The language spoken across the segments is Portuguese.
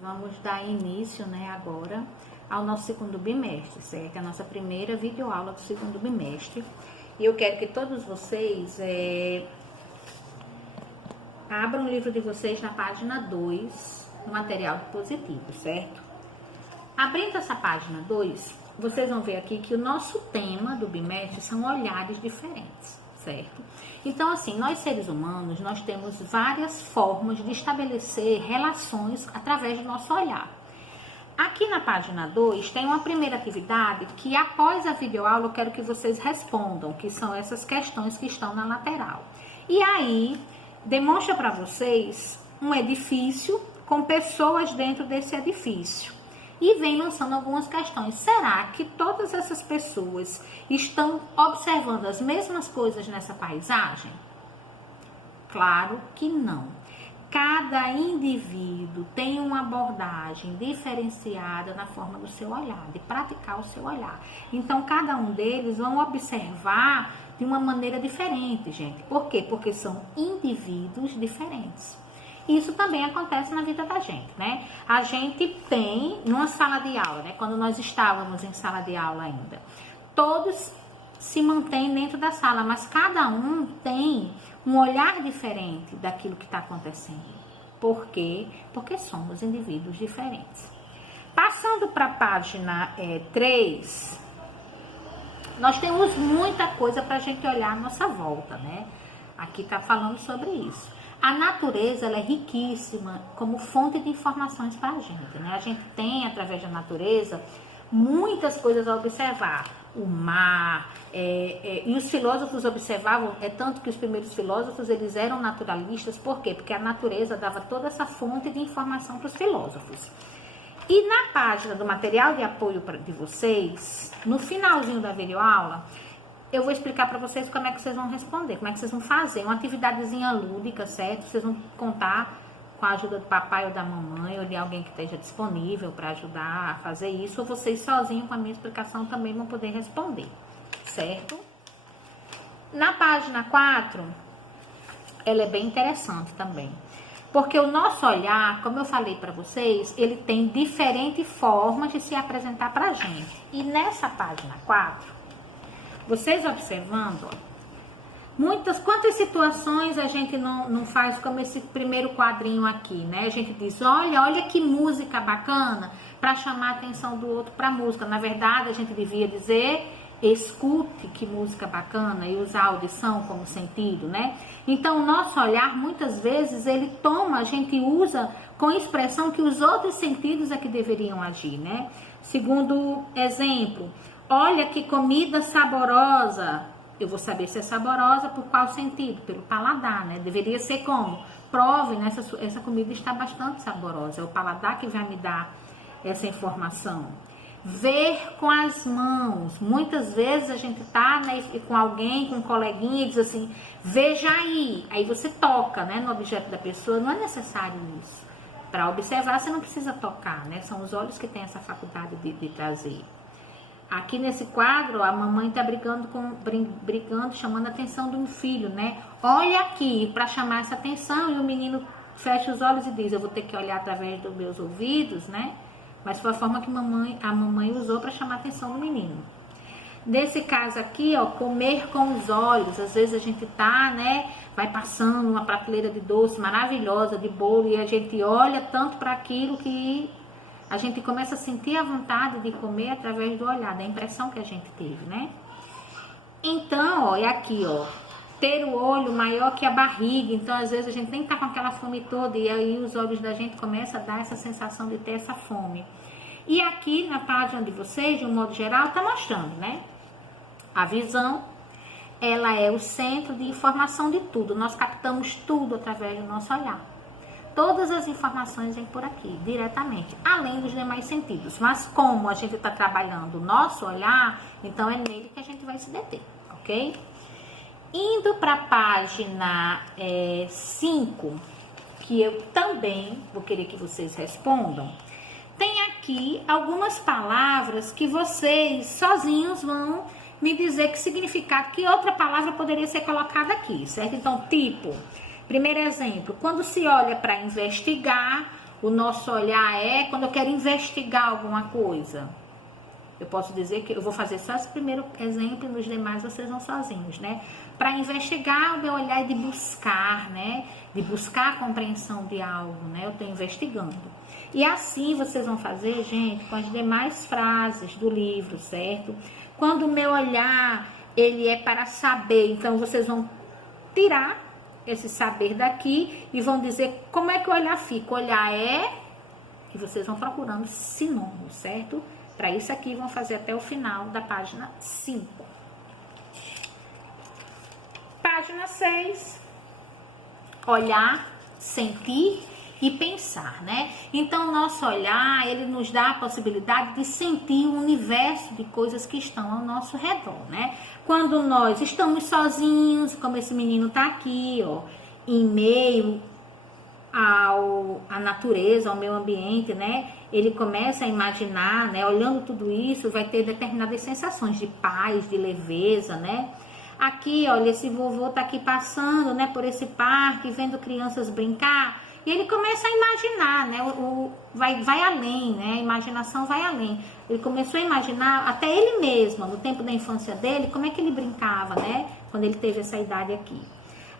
Vamos dar início, né, agora ao nosso segundo bimestre, certo? A nossa primeira videoaula do segundo bimestre. E eu quero que todos vocês abram o livro de vocês na página 2, no material positivo, certo? Abrindo essa página 2, vocês vão ver aqui que o nosso tema do bimestre são olhares diferentes, certo? Então, assim, nós seres humanos, nós temos várias formas de estabelecer relações através do nosso olhar. Aqui na página 2 tem uma primeira atividade que após a videoaula eu quero que vocês respondam, que são essas questões que estão na lateral. E aí, demonstra para vocês um edifício com pessoas dentro desse edifício. E vem lançando algumas questões. Será que todas essas pessoas estão observando as mesmas coisas nessa paisagem? Claro que não. Cada indivíduo tem uma abordagem diferenciada na forma do seu olhar, de praticar o seu olhar. Então, cada um deles vão observar de uma maneira diferente, gente. Por quê? Porque são indivíduos diferentes. Isso também acontece na vida da gente, né? A gente tem, numa sala de aula, né? Quando nós estávamos em sala de aula ainda, todos se mantêm dentro da sala, mas cada um tem um olhar diferente daquilo que está acontecendo. Por quê? Porque somos indivíduos diferentes. Passando para a página 3, nós temos muita coisa para a gente olhar à nossa volta, né? Aqui está falando sobre isso. A natureza, ela é riquíssima como fonte de informações para a gente, né? A gente tem, através da natureza, muitas coisas a observar. O mar, e os filósofos observavam, tanto que os primeiros filósofos, eles eram naturalistas. Por quê? Porque a natureza dava toda essa fonte de informação para os filósofos. E na página do material de apoio de vocês, no finalzinho da videoaula, eu vou explicar para vocês como é que vocês vão responder, como é que vocês vão fazer. Uma atividadezinha lúdica, certo? Vocês vão contar com a ajuda do papai ou da mamãe, ou de alguém que esteja disponível para ajudar a fazer isso, ou vocês sozinhos com a minha explicação também vão poder responder, certo? Na página 4, ela é bem interessante também, porque o nosso olhar, como eu falei para vocês, ele tem diferentes formas de se apresentar para a gente. E nessa página 4, vocês observando, quantas situações a gente não faz como esse primeiro quadrinho aqui, né? A gente diz, olha que música bacana, para chamar a atenção do outro para a música. Na verdade, a gente devia dizer, escute que música bacana, e usar a audição como sentido, né? Então, o nosso olhar, muitas vezes, a gente usa com expressão que os outros sentidos é que deveriam agir, né? Segundo exemplo, olha que comida saborosa. Eu vou saber se é saborosa por qual sentido? Pelo paladar, né? Deveria ser como? Prove, né? Essa comida está bastante saborosa. É o paladar que vai me dar essa informação. Ver com as mãos. Muitas vezes a gente tá, né, com alguém, com um coleguinha, e diz assim, veja aí. Aí você toca, né, no objeto da pessoa. Não é necessário isso. Para observar, você não precisa tocar, né? São os olhos que têm essa faculdade de trazer. Aqui nesse quadro, a mamãe está brigando, chamando a atenção de um filho, né? Olha aqui, para chamar essa atenção, e o menino fecha os olhos e diz, eu vou ter que olhar através dos meus ouvidos, né? Mas foi a forma que a mamãe usou para chamar a atenção do menino. Nesse caso aqui, ó, comer com os olhos. Às vezes a gente tá, né, vai passando uma prateleira de doce maravilhosa, de bolo, e a gente olha tanto para aquilo que a gente começa a sentir a vontade de comer através do olhar, da impressão que a gente teve, né? Então, ó, é aqui, ó, ter o olho maior que a barriga. Então, às vezes, a gente nem tá com aquela fome toda, e aí os olhos da gente começam a dar essa sensação de ter essa fome. E aqui, na página de vocês, de um modo geral, tá mostrando, né? A visão, ela é o centro de informação de tudo. Nós captamos tudo através do nosso olhar. Todas as informações vêm por aqui, diretamente, além dos demais sentidos. Mas como a gente está trabalhando o nosso olhar, então é nele que a gente vai se deter, ok? Indo para a página 5, que eu também vou querer que vocês respondam, tem aqui algumas palavras que vocês sozinhos vão me dizer que significado, que outra palavra poderia ser colocada aqui, certo? Então, tipo... Primeiro exemplo, quando se olha para investigar O nosso olhar é quando eu quero investigar alguma coisa. Eu posso dizer que eu vou fazer só esse primeiro exemplo e nos demais vocês vão sozinhos, né? Para investigar, o meu olhar é de buscar, né? De buscar a compreensão de algo, né? Eu estou investigando. E assim vocês vão fazer, gente, com as demais frases do livro, certo? Quando o meu olhar, ele é para saber, então vocês vão tirar esse saber daqui e vão dizer como é que o olhar fica. O olhar é... E vocês vão procurando sinônimos, certo? Para isso aqui, vão fazer até o final da página 5. Página 6. Olhar, sentir e pensar, né? Então, o nosso olhar, ele nos dá a possibilidade de sentir o universo de coisas que estão ao nosso redor, né? Quando nós estamos sozinhos, como esse menino tá aqui, ó, em meio à natureza, ao meio ambiente, né? Ele começa a imaginar, né? Olhando tudo isso, vai ter determinadas sensações de paz, de leveza, né? Aqui, olha, esse vovô tá aqui passando, né? Por esse parque, vendo crianças brincar. E ele começa a imaginar, né? Vai além, né? A imaginação vai além. Ele começou a imaginar, até ele mesmo, no tempo da infância dele, como é que ele brincava, né? Quando ele teve essa idade aqui.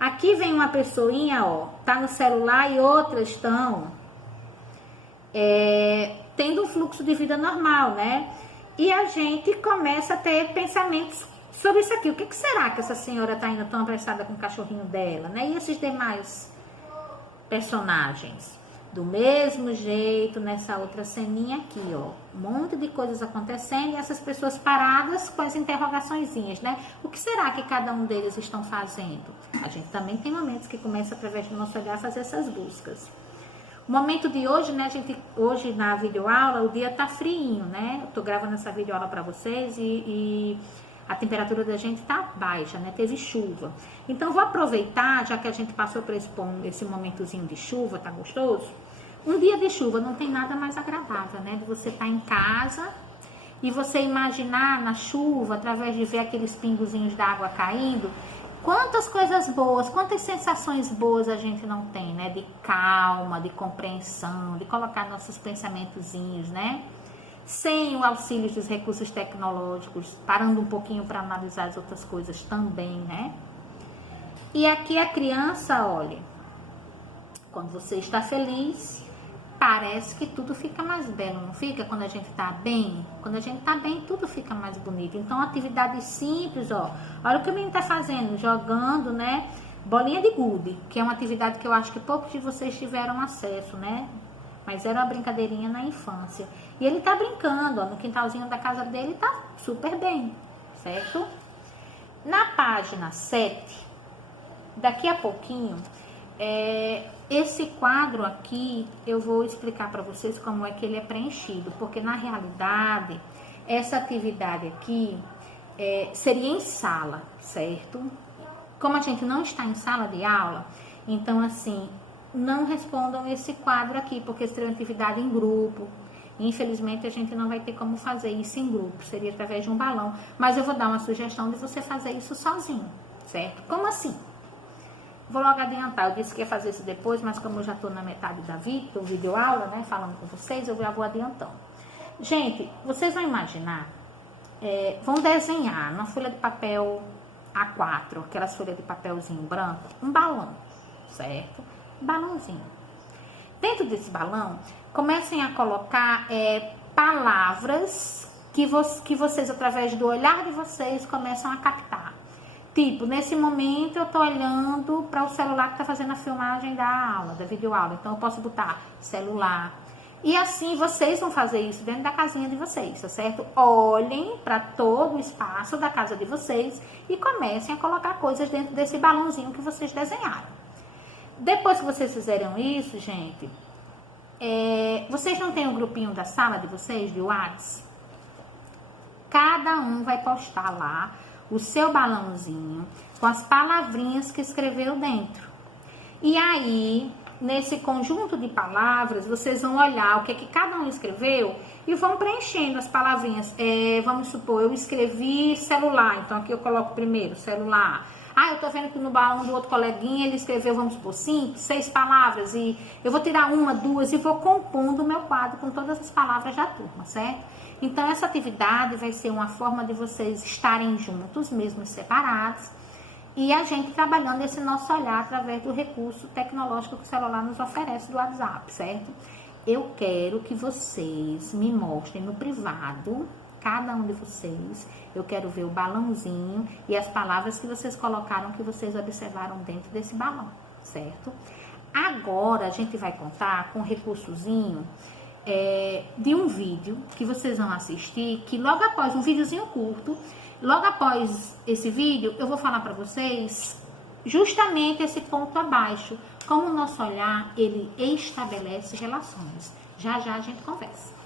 Aqui vem uma pessoinha, ó, tá no celular e outras estão tendo um fluxo de vida normal, né? E a gente começa a ter pensamentos sobre isso aqui. O que será que essa senhora tá indo tão apressada com o cachorrinho dela, né? E esses demais personagens? Do mesmo jeito, nessa outra ceninha aqui, ó. Um monte de coisas acontecendo e essas pessoas paradas com as interrogaçõezinhas, né? O que será que cada um deles estão fazendo? A gente também tem momentos que começa, através do nosso olhar, a fazer essas buscas. O momento de hoje, né, hoje na videoaula, o dia tá friinho, né? Eu tô gravando essa videoaula para vocês e a temperatura da gente tá baixa, né? Teve chuva. Então, vou aproveitar, já que a gente passou por esse momentozinho de chuva, tá gostoso? Um dia de chuva não tem nada mais agradável, né? De você estar em casa e você imaginar na chuva, através de ver aqueles pingozinhos d'água caindo, quantas coisas boas, quantas sensações boas a gente não tem, né? De calma, de compreensão, de colocar nossos pensamentozinhos, né? Sem o auxílio dos recursos tecnológicos, parando um pouquinho para analisar as outras coisas também, né? E aqui a criança, olha, quando você está feliz, parece que tudo fica mais belo, não fica? Quando a gente tá bem, quando a gente tá bem, tudo fica mais bonito. Então, atividades simples, ó, olha o que o menino tá fazendo, jogando, né, bolinha de gude, que é uma atividade que eu acho que poucos de vocês tiveram acesso, né? Mas era uma brincadeirinha na infância. E ele tá brincando, ó, no quintalzinho da casa dele, tá super bem, certo? Na página 7, daqui a pouquinho, esse quadro aqui, eu vou explicar para vocês como é que ele é preenchido. Porque, na realidade, essa atividade aqui seria em sala, certo? Como a gente não está em sala de aula, então, assim, não respondam esse quadro aqui, porque seria uma atividade em grupo. Infelizmente, a gente não vai ter como fazer isso em grupo, seria através de um balão. Mas eu vou dar uma sugestão de você fazer isso sozinho, certo? Como assim? Vou logo adiantar, eu disse que ia fazer isso depois, mas como eu já estou na metade da vídeo aula, né, falando com vocês, eu já vou adiantando. Gente, vocês vão imaginar, vão desenhar na folha de papel A4, aquelas folhas de papelzinho branco, um balão, certo? Balãozinho. Dentro desse balão, comecem a colocar palavras que vocês, através do olhar de vocês, começam a captar. Tipo, nesse momento eu tô olhando para o celular que tá fazendo a filmagem da aula, da videoaula. Então, eu posso botar celular. E assim, vocês vão fazer isso dentro da casinha de vocês, tá certo? Olhem para todo o espaço da casa de vocês e comecem a colocar coisas dentro desse balãozinho que vocês desenharam. Depois que vocês fizerem isso, gente, vocês não têm um grupinho da sala de vocês, de WhatsApp? Cada um vai postar lá o seu balãozinho com as palavrinhas que escreveu dentro. E aí, nesse conjunto de palavras, vocês vão olhar o que cada um escreveu e vão preenchendo as palavrinhas. Vamos supor, eu escrevi celular, então aqui eu coloco primeiro celular. Ah, eu tô vendo que no balão do outro coleguinha ele escreveu, vamos supor, 5, 6 palavras, e eu vou tirar uma, duas e vou compondo o meu quadro com todas as palavras da turma, certo? Então, essa atividade vai ser uma forma de vocês estarem juntos, mesmo separados, e a gente trabalhando esse nosso olhar através do recurso tecnológico que o celular nos oferece do WhatsApp, certo? Eu quero que vocês me mostrem no privado, cada um de vocês, eu quero ver o balãozinho e as palavras que vocês colocaram, que vocês observaram dentro desse balão, certo? Agora, a gente vai contar com um recursozinho de um vídeo que vocês vão assistir, que logo após, um videozinho curto, logo após esse vídeo, eu vou falar para vocês justamente esse ponto abaixo, como o nosso olhar, ele estabelece relações. Já já a gente conversa.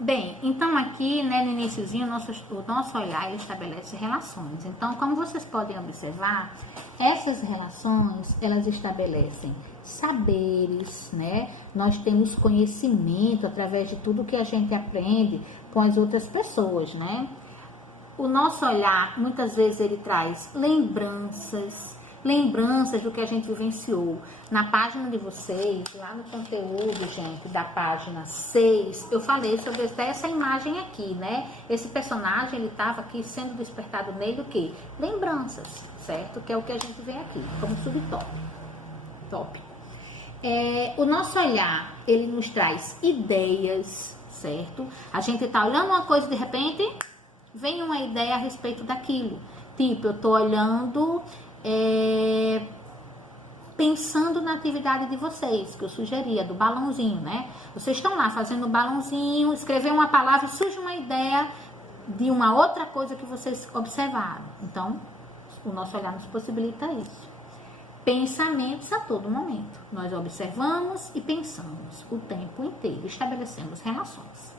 Bem, então aqui, né, no iniciozinho, o nosso olhar, ele estabelece relações. Então, como vocês podem observar, essas relações, elas estabelecem saberes, né? Nós temos conhecimento através de tudo que a gente aprende com as outras pessoas, né? O nosso olhar, muitas vezes, ele traz lembranças do que a gente vivenciou. Na página de vocês, lá no conteúdo, gente, da página 6, eu falei sobre essa imagem aqui, né? Esse personagem, ele estava aqui sendo despertado nele o quê? Lembranças, certo? Que é o que a gente vê aqui, como subtópico. O nosso olhar, ele nos traz ideias, certo? A gente tá olhando uma coisa, de repente, vem uma ideia a respeito daquilo. Tipo, eu tô olhando... pensando na atividade de vocês, que eu sugeria, do balãozinho, né? Vocês estão lá fazendo o balãozinho, escrever uma palavra e surge uma ideia de uma outra coisa que vocês observaram. Então, o nosso olhar nos possibilita isso. Pensamentos a todo momento. Nós observamos e pensamos o tempo inteiro, estabelecemos relações.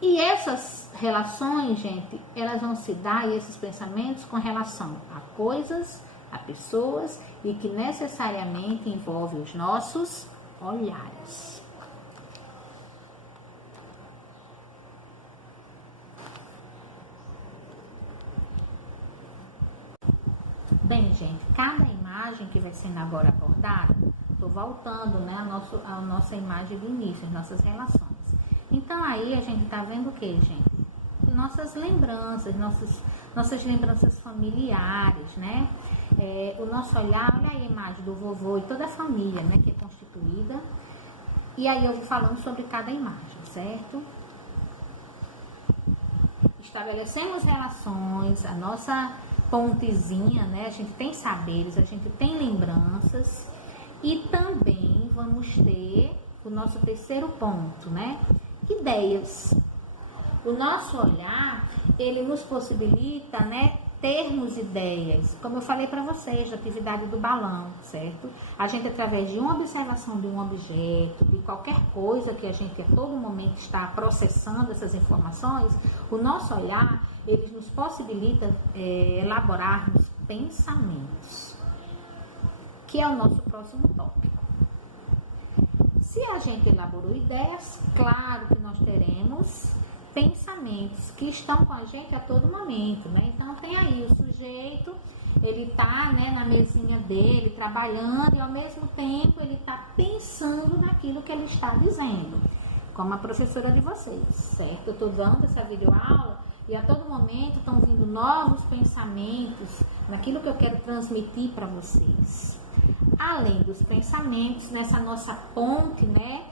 E essas relações, gente, elas vão se dar, e esses pensamentos, com relação a coisas, a pessoas, e que necessariamente envolve os nossos olhares. Bem, gente, cada imagem que vai sendo agora abordada, estou voltando, né, a nossa imagem do início, as nossas relações. Então, aí a gente tá vendo o que, gente? Nossas lembranças, nossas lembranças familiares, né? O nosso olhar, olha aí a imagem do vovô e toda a família, né, que é constituída. E aí eu vou falando sobre cada imagem, certo? Estabelecemos relações, a nossa pontezinha, né? A gente tem saberes, a gente tem lembranças. E também vamos ter o nosso terceiro ponto, né? Ideias. O nosso olhar, ele nos possibilita, né, termos ideias, como eu falei para vocês, da atividade do balão, certo? A gente, através de uma observação de um objeto, de qualquer coisa que a gente a todo momento está processando essas informações, o nosso olhar, ele nos possibilita elaborarmos pensamentos, que é o nosso próximo tópico. Se a gente elaborou ideias, claro que nós teremos pensamentos que estão com a gente a todo momento, né? Então, tem aí o sujeito, ele tá, né, na mesinha dele, trabalhando, e ao mesmo tempo ele tá pensando naquilo que ele está dizendo, como a professora de vocês, certo? Eu tô dando essa videoaula e a todo momento estão vindo novos pensamentos naquilo que eu quero transmitir para vocês. Além dos pensamentos, nessa nossa ponte, né,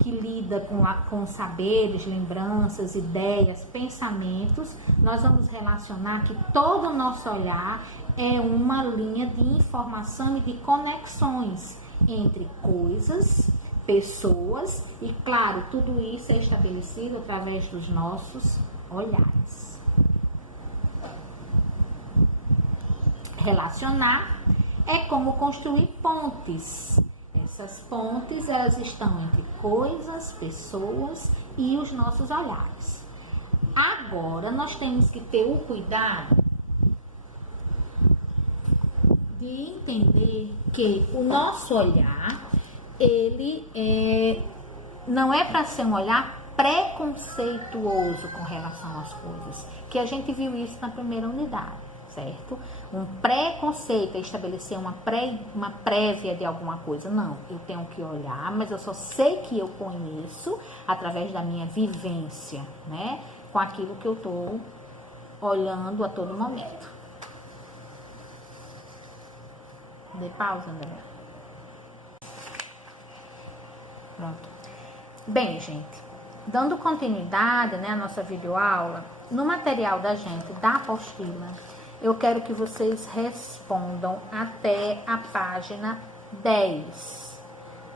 que lida com saberes, lembranças, ideias, pensamentos, nós vamos relacionar que todo o nosso olhar é uma linha de informação e de conexões entre coisas, pessoas e, claro, tudo isso é estabelecido através dos nossos olhares. Relacionar é como construir pontes. Essas pontes, elas estão entre coisas, pessoas e os nossos olhares. Agora, nós temos que ter o cuidado de entender que o nosso olhar, ele não é para ser um olhar preconceituoso com relação às coisas, que a gente viu isso na primeira unidade, certo? Um preconceito é estabelecer uma prévia de alguma coisa. Não, eu tenho que olhar, mas eu só sei que eu conheço através da minha vivência, né? Com aquilo que eu estou olhando a todo momento. Dê pausa, André. Pronto. Bem, gente, dando continuidade, né, à nossa videoaula, no material da gente, da apostila, eu quero que vocês respondam até a página 10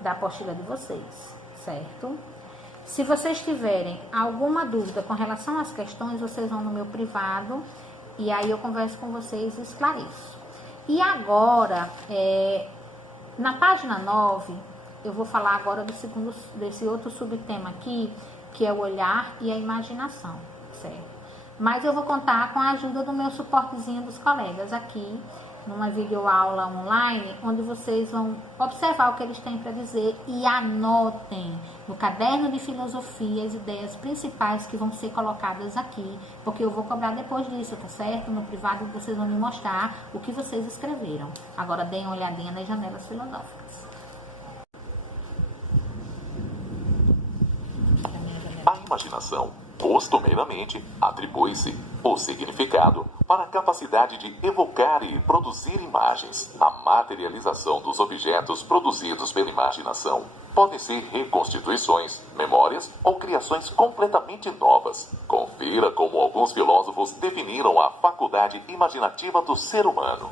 da apostila de vocês, certo? Se vocês tiverem alguma dúvida com relação às questões, vocês vão no meu privado e aí eu converso com vocês e esclareço. E agora, na página 9, eu vou falar agora desse outro subtema aqui, que é o olhar e a imaginação, certo? Mas eu vou contar com a ajuda do meu suportezinho dos colegas aqui, numa videoaula online, onde vocês vão observar o que eles têm para dizer e anotem no caderno de filosofia as ideias principais que vão ser colocadas aqui, porque eu vou cobrar depois disso, tá certo? No privado vocês vão me mostrar o que vocês escreveram. Agora deem uma olhadinha nas janelas filosóficas. A imaginação, costumeiramente, atribui-se o significado para a capacidade de evocar e produzir imagens. A materialização dos objetos produzidos pela imaginação podem ser reconstituições, memórias ou criações completamente novas. Confira como alguns filósofos definiram a faculdade imaginativa do ser humano.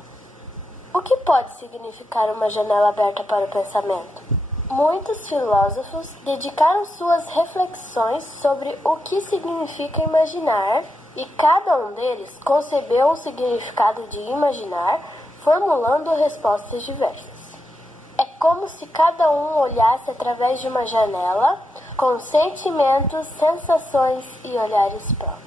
O que pode significar uma janela aberta para o pensamento? Muitos filósofos dedicaram suas reflexões sobre o que significa imaginar e cada um deles concebeu um significado de imaginar, formulando respostas diversas. É como se cada um olhasse através de uma janela, com sentimentos, sensações e olhares próprios.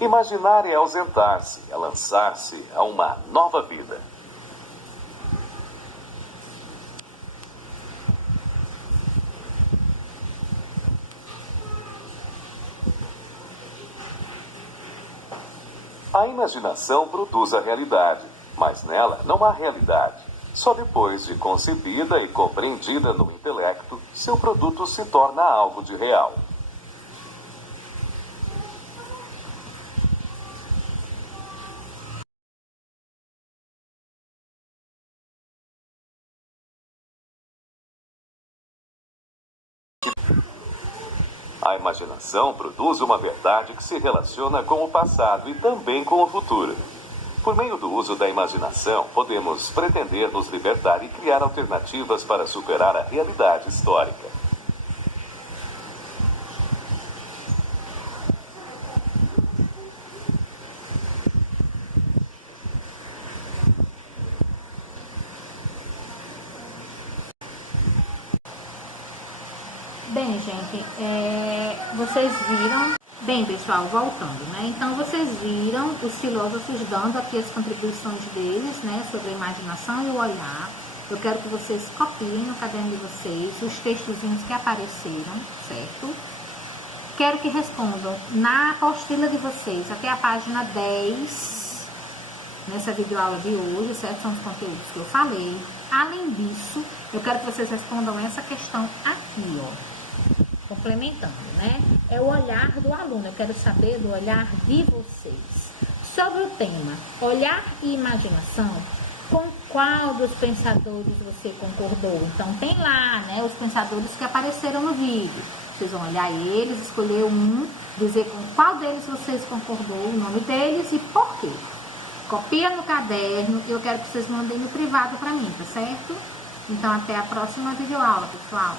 Imaginar é ausentar-se, é lançar-se a uma nova vida. A imaginação produz a realidade, mas nela não há realidade. Só depois de concebida e compreendida no intelecto, seu produto se torna algo de real. A imaginação produz uma verdade que se relaciona com o passado e também com o futuro. Por meio do uso da imaginação, podemos pretender nos libertar e criar alternativas para superar a realidade histórica. Bem, gente, vocês viram... Bem, pessoal, voltando, né? Então, vocês viram os filósofos dando aqui as contribuições deles, né? Sobre a imaginação e o olhar. Eu quero que vocês copiem no caderno de vocês os textozinhos que apareceram, certo? Quero que respondam na apostila de vocês até a página 10, nessa videoaula de hoje, certo? São os conteúdos que eu falei. Além disso, eu quero que vocês respondam essa questão aqui, ó. Complementando, né? É o olhar do aluno. Eu quero saber do olhar de vocês. Sobre o tema olhar e imaginação, com qual dos pensadores você concordou. Então tem lá, né, os pensadores que apareceram no vídeo. Vocês vão olhar eles, escolher um, dizer com qual deles vocês concordou, o nome deles e por quê. Copia no caderno, eu quero que vocês mandem no privado para mim, tá certo? Então até a próxima videoaula, pessoal.